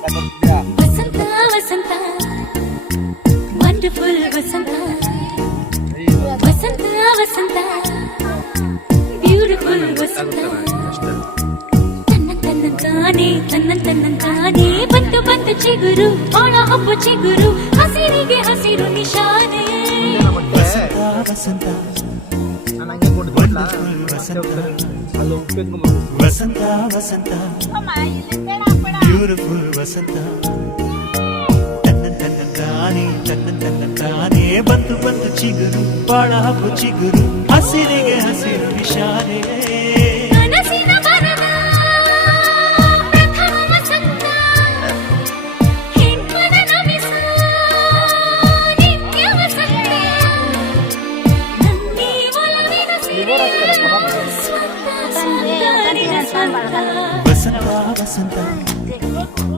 ವಸಂತ ವಸಂತ wonderful ವಸಂತ ವಸಂತ ವಸಂತ beautiful ವಸಂತ ತನ್ನಂತಾನೆ ಬಂತು ಬಂತು ಚಿಗುರು ಒಣ ಹಬ್ಬ ಚಿಗುರು ಹಸಿರಿಗೆ ಹಸಿರು ನಿಶಾನೆ ವಸಂತ ವಸಂತ ವಸಂತ ವಸಂತ ಬ್ಯೂಟಿಫುಲ್ ವಸಂತ ತನ್ನಂತಾನೆ ಬಂತು ಬಂತು ಚಿಗುರು ಬಾಳ ಹಬ್ಬ ಚಿಗುರು ಹಸಿರಿಗೆ ಹಸಿರು ನಿಶಾನೆ